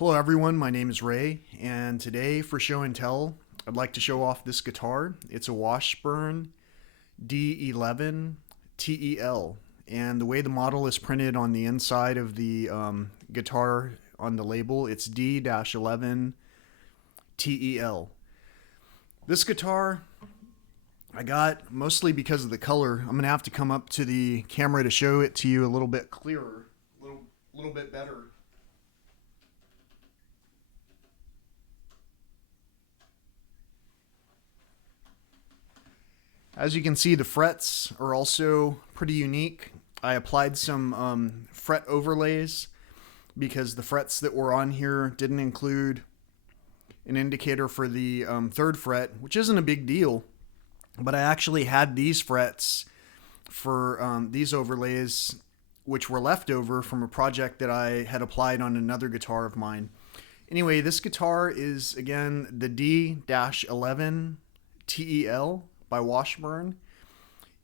Hello everyone, my name is Ray, and today for show and tell, I'd like to show off this guitar. It's a Washburn D-11 TEL, and the way the model is printed on the inside of the guitar on the label, it's D-11 TEL. This guitar I got mostly because of the color. I'm going to have to come up to the camera to show it to you a little bit clearer, a little bit better. As you can see, the frets are also pretty unique. I applied some fret overlays because the frets that were on here didn't include an indicator for the third fret, which isn't a big deal. But I actually had these frets for these overlays, which were left over from a project that I had applied on another guitar of mine. Anyway, this guitar is, again, the D-11 TEL by Washburn,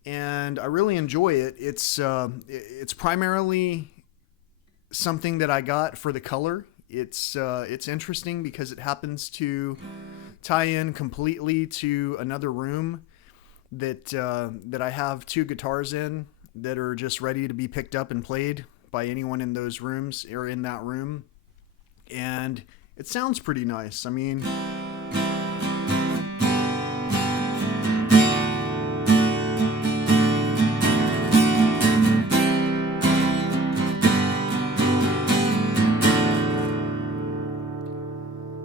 and I really enjoy it. It's primarily something that I got for the color. It's interesting because it happens to tie in completely to another room that I have two guitars in that are just ready to be picked up and played by anyone in those rooms or in that room, and it sounds pretty nice. I mean,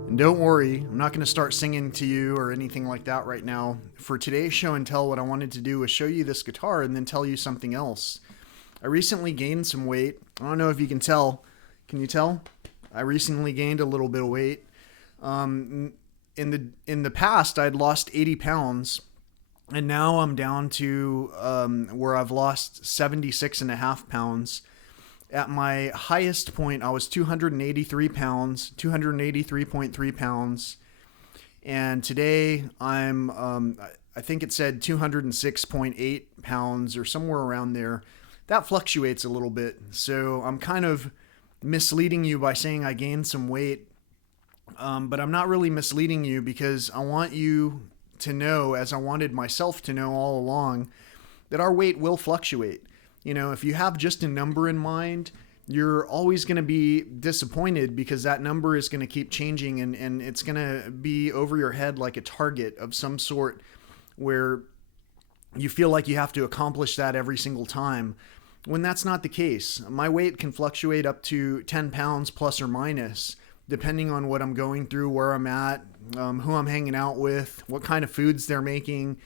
and don't worry, I'm not going to start singing to you or anything like that right now. For today's show and tell, what I wanted to do was show you this guitar and then tell you something else. I recently gained some weight. I don't know if you can tell. Can you tell? I recently gained a little bit of weight. In the past, I'd lost 80 pounds, and now I'm down to where I've lost 76.5 pounds. At my highest point, I was 283 pounds, 283.3 pounds. And today I'm, I think it said 206.8 pounds or somewhere around there. That fluctuates a little bit. So I'm kind of misleading you by saying I gained some weight. But I'm not really misleading you because I want you to know, as I wanted myself to know all along, that our weight will fluctuate. You know, if you have just a number in mind, you're always going to be disappointed because that number is going to keep changing and it's going to be over your head like a target of some sort where you feel like you have to accomplish that every single time, when that's not the case. My weight can fluctuate up to 10 pounds plus or minus, depending on what I'm going through, where I'm at, who I'm hanging out with, what kind of foods they're making.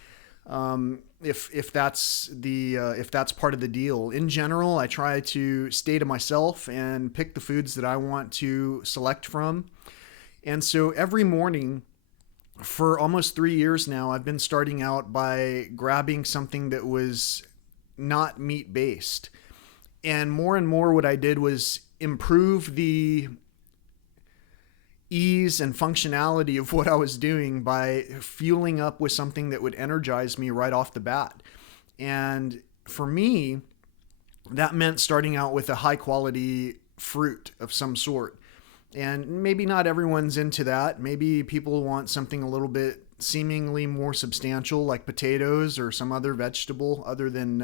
If that's part of the deal. In general, I try to stay to myself and pick the foods that I want to select from. And so every morning for almost 3 years now, I've been starting out by grabbing something that was not meat based. And more what I did was improve the ease and functionality of what I was doing by fueling up with something that would energize me right off the bat. And for me, that meant starting out with a high quality fruit of some sort. And maybe not everyone's into that. Maybe people want something a little bit seemingly more substantial, like potatoes or some other vegetable other than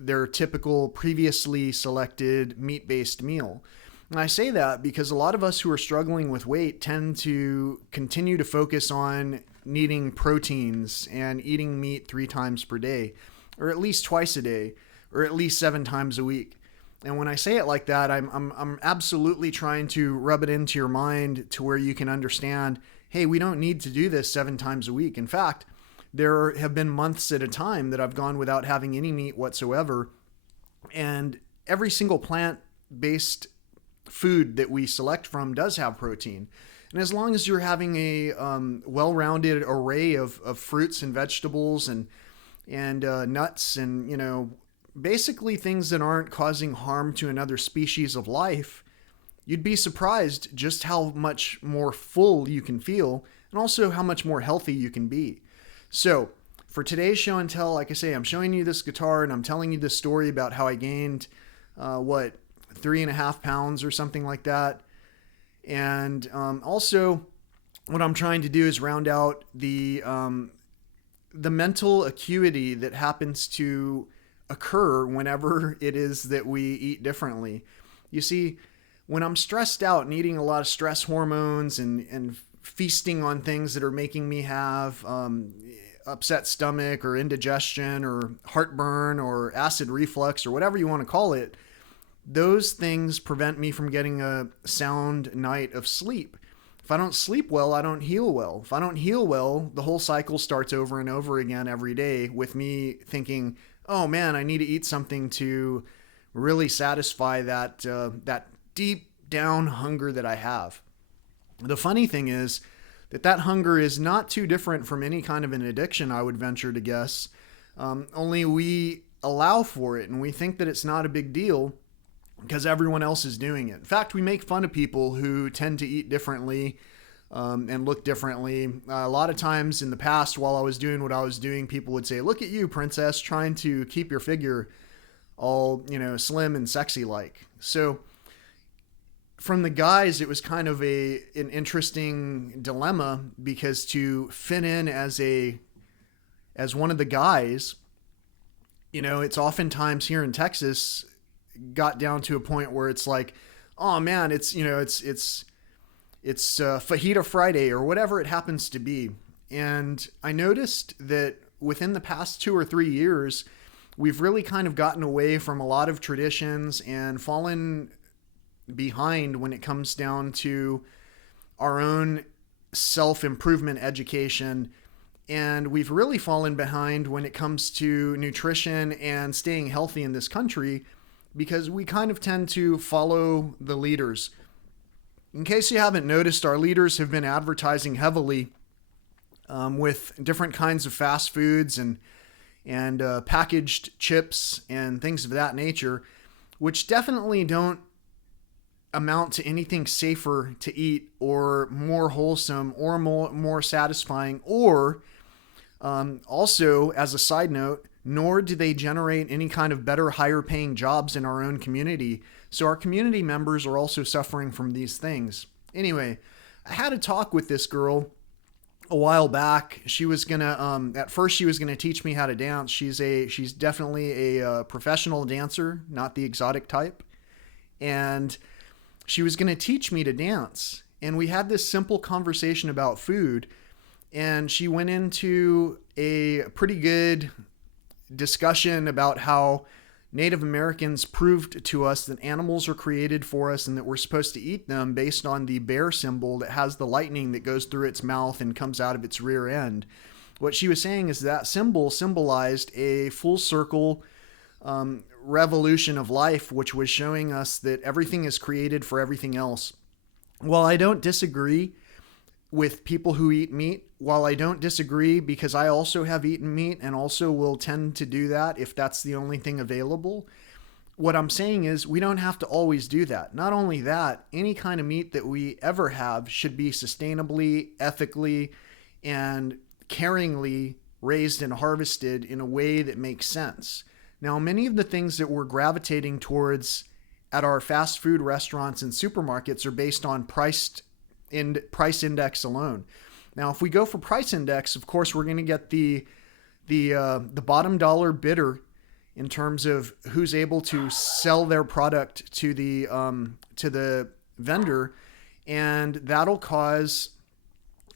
their typical previously selected meat-based meal. And I say that because a lot of us who are struggling with weight tend to continue to focus on needing proteins and eating meat 3 times per day, or at least twice a day, or at least 7 times a week. And when I say it like that, I'm absolutely trying to rub it into your mind to where you can understand, hey, we don't need to do this 7 times a week. In fact, there have been months at a time that I've gone without having any meat whatsoever. And every single plant-based food that we select from does have protein. And as long as you're having a well-rounded array of fruits and vegetables and nuts and, basically things that aren't causing harm to another species of life, you'd be surprised just how much more full you can feel and also how much more healthy you can be. So for today's show and tell, like I say, I'm showing you this guitar and I'm telling you this story about how I gained, 3.5 pounds or something like that. And also, what I'm trying to do is round out the mental acuity that happens to occur whenever it is that we eat differently. You see, when I'm stressed out and eating a lot of stress hormones and feasting on things that are making me have upset stomach or indigestion or heartburn or acid reflux or whatever you want to call it, those things prevent me from getting a sound night of sleep. If I don't sleep well, I don't heal well. If I don't heal well, the whole cycle starts over and over again every day with me thinking, oh man, I need to eat something to really satisfy that deep down hunger that I have. The funny thing is that hunger is not too different from any kind of an addiction, I would venture to guess. Only we allow for it and we think that it's not a big deal because everyone else is doing it. In fact, we make fun of people who tend to eat differently and look differently. A lot of times in the past, while I was doing what I was doing, people would say, look at you, princess, trying to keep your figure all, slim and sexy like. So from the guys, it was kind of an interesting dilemma because to fit in as one of the guys, it's oftentimes here in Texas got down to a point where it's like, oh man, it's Fajita Friday or whatever it happens to be. And I noticed that within the past 2 or 3 years, we've really kind of gotten away from a lot of traditions and fallen behind when it comes down to our own self-improvement education. And we've really fallen behind when it comes to nutrition and staying healthy in this country because we kind of tend to follow the leaders. In case you haven't noticed, our leaders have been advertising heavily with different kinds of fast foods and packaged chips and things of that nature, which definitely don't amount to anything safer to eat or more wholesome or more satisfying, or also, as a side note, nor do they generate any kind of better, higher paying jobs in our own community. So our community members are also suffering from these things. Anyway, I had a talk with this girl a while back. She was gonna, at first she was gonna teach me how to dance. She's definitely a professional dancer, not the exotic type. And she was gonna teach me to dance. And we had this simple conversation about food. And she went into a pretty good discussion about how Native Americans proved to us that animals are created for us and that we're supposed to eat them based on the bear symbol that has the lightning that goes through its mouth and comes out of its rear end. What she was saying is that symbol symbolized a full circle revolution of life, which was showing us that everything is created for everything else. While I don't disagree with people who eat meat, while I don't disagree because I also have eaten meat and also will tend to do that if that's the only thing available, what I'm saying is we don't have to always do that. Not only that, any kind of meat that we ever have should be sustainably, ethically, and caringly raised and harvested in a way that makes sense. Now, many of the things that we're gravitating towards at our fast food restaurants and supermarkets are based on price index alone. Now, if we go for price index, of course, we're going to get the bottom dollar bidder in terms of who's able to sell their product to the vendor, and that'll cause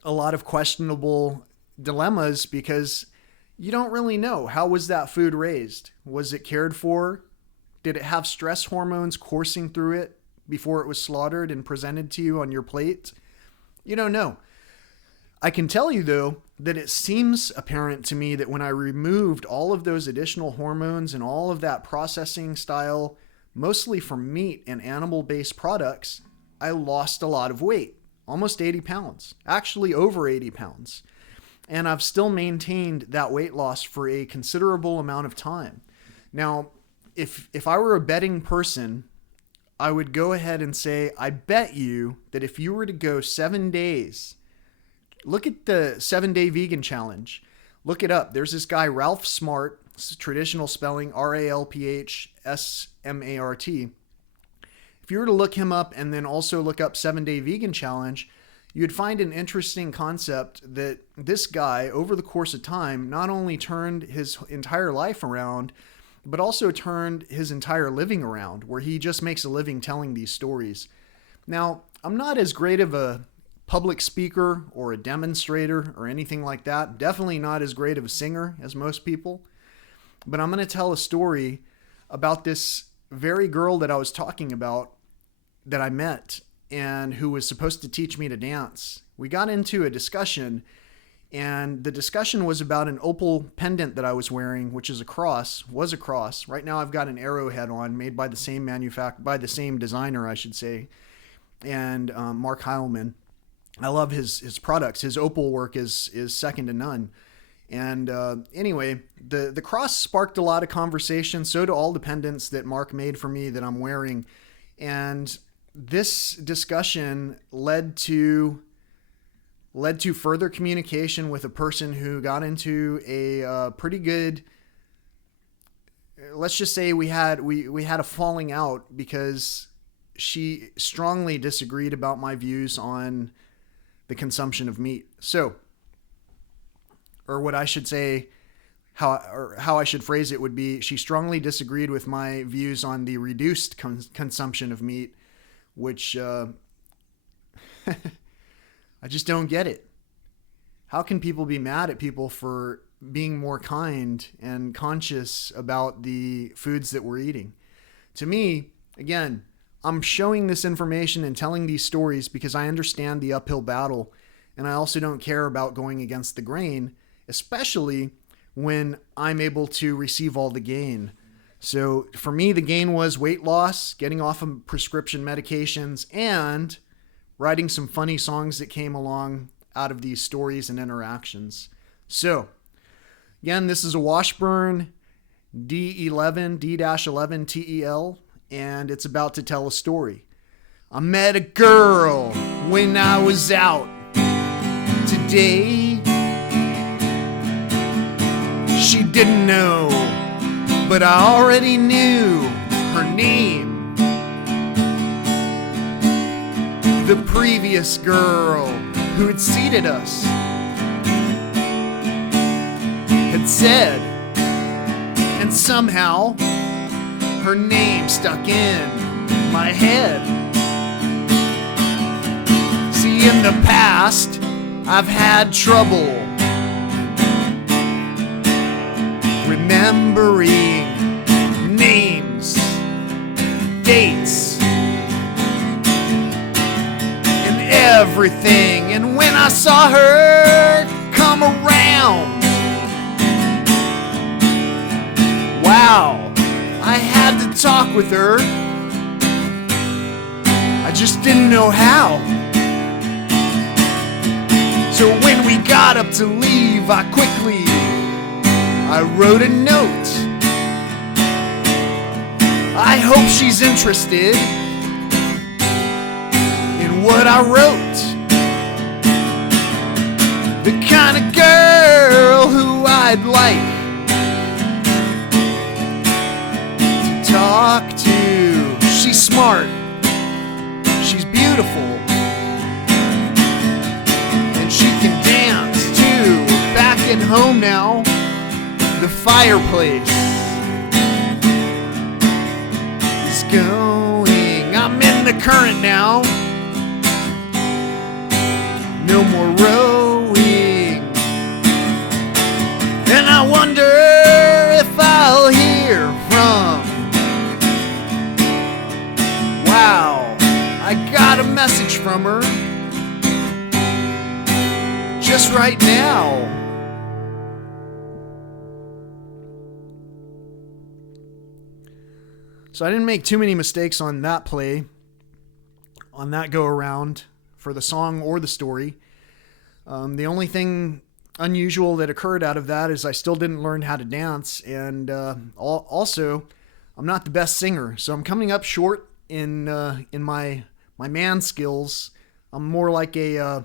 a lot of questionable dilemmas because you don't really know, how was that food raised? Was it cared for? Did it have stress hormones coursing through it before it was slaughtered and presented to you on your plate? You don't know. I can tell you, though, that it seems apparent to me that when I removed all of those additional hormones and all of that processing style, mostly from meat and animal-based products, I lost a lot of weight, almost 80 pounds, actually over 80 pounds. And I've still maintained that weight loss for a considerable amount of time. Now, if I were a betting person, I would go ahead and say, I bet you that if you were to go 7 days, look at the 7-day vegan challenge. Look it up. There's this guy, Ralph Smart, traditional spelling, Ralphsmart. if you were to look him up and then also look up 7-Day Vegan Challenge, you'd find an interesting concept that this guy, over the course of time, not only turned his entire life around, but also turned his entire living around, where he just makes a living telling these stories. Now, I'm not as great of a public speaker or a demonstrator or anything like that. Definitely not as great of a singer as most people. But I'm going to tell a story about this very girl that I was talking about that I met and who was supposed to teach me to dance. We got into a discussion, and the discussion was about an opal pendant that I was wearing, which is was a cross. Right now I've got an arrowhead on, made by the same designer, I should say, and Mark Heilman. I love his products. His opal work is second to none. And anyway, the cross sparked a lot of conversation. So do all the pendants that Mark made for me that I'm wearing. And this discussion led to further communication with a person who got into a pretty good, let's just say we had a falling out because she strongly disagreed about my views on the consumption of meat. So, or what I should say, how I should phrase it would be, she strongly disagreed with my views on the reduced consumption of meat, which I just don't get it. How can people be mad at people for being more kind and conscious about the foods that we're eating? To me, again, I'm showing this information and telling these stories because I understand the uphill battle, and I also don't care about going against the grain, especially when I'm able to receive all the gain. So for me, the gain was weight loss, getting off of prescription medications, and writing some funny songs that came along out of these stories and interactions. So again, this is a Washburn D-11, D-11 TEL, and it's about to tell a story. I met a girl when I was out today. She didn't know, but I already knew her name. The previous girl who had seated us had said, and somehow her name stuck in my head. See, in the past, I've had trouble remembering names, dates, and everything. And when I saw her come around, wow, I had to talk with her. I just didn't know how. So when we got up to leave, I wrote a note. I hope she's interested in what I wrote. The kind of girl who I'd like to talk to. She's smart. She's beautiful. And she can dance too. Back at home now. The fireplace is going. I'm in the current now. No more rowing. And I wonder if I'll hear from. Wow, I got a message from her just right now. So I didn't make too many mistakes on that play, on that go around for the song or the story. The only thing unusual that occurred out of that is I still didn't learn how to dance, and also I'm not the best singer, so I'm coming up short in my man skills. I'm more like a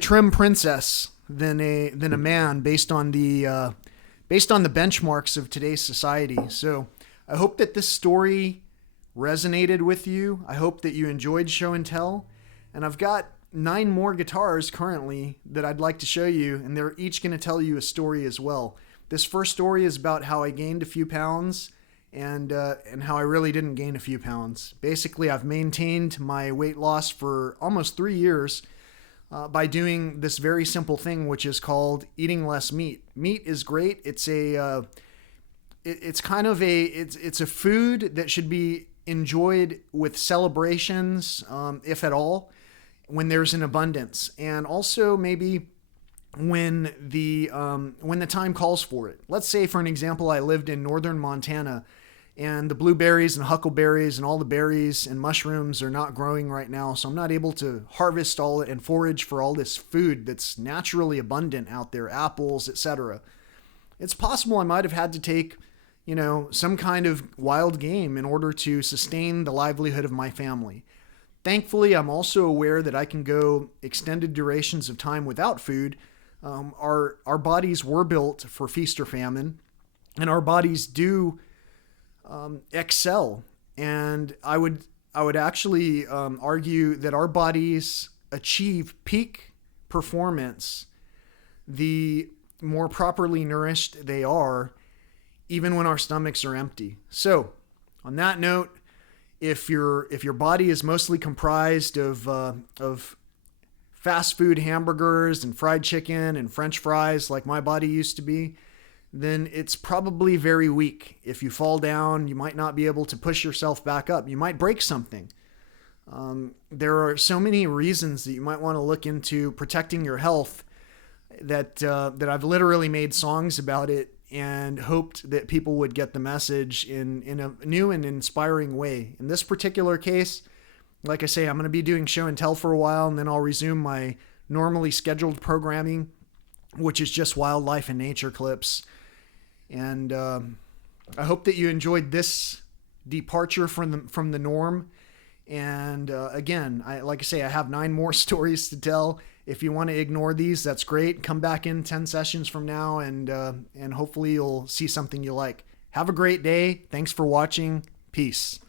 trim princess than a man based on the benchmarks of today's society. So I hope that this story resonated with you. I hope that you enjoyed show and tell. And I've got 9 more guitars currently that I'd like to show you, and they're each going to tell you a story as well. This first story is about how I gained a few pounds and how I really didn't gain a few pounds. Basically, I've maintained my weight loss for almost 3 years by doing this very simple thing, which is called eating less meat. Meat is great. It's a it's a food that should be enjoyed with celebrations, if at all, when there's an abundance, and also maybe when the time calls for it. Let's say, for an example, I lived in northern Montana, and the blueberries and huckleberries and all the berries and mushrooms are not growing right now, so I'm not able to harvest all and forage for all this food that's naturally abundant out there, apples, etc. It's possible I might have had to take, some kind of wild game in order to sustain the livelihood of my family. Thankfully, I'm also aware that I can go extended durations of time without food. Our bodies were built for feast or famine, and our bodies do excel. And I would actually argue that our bodies achieve peak performance the more properly nourished they are, even when our stomachs are empty. So, on that note, if your body is mostly comprised of fast food hamburgers and fried chicken and French fries like my body used to be, then it's probably very weak. If you fall down, you might not be able to push yourself back up. You might break something. There are so many reasons that you might want to look into protecting your health that I've literally made songs about it and hoped that people would get the message in a new and inspiring way. In this particular case, like I say, I'm going to be doing show and tell for a while, and then I'll resume my normally scheduled programming, which is just wildlife and nature clips. And I hope that you enjoyed this departure from the norm. And again, like I say, I have 9 more stories to tell. If you want to ignore these, that's great. Come back in 10 sessions from now, and hopefully you'll see something you like. Have a great day. Thanks for watching. Peace.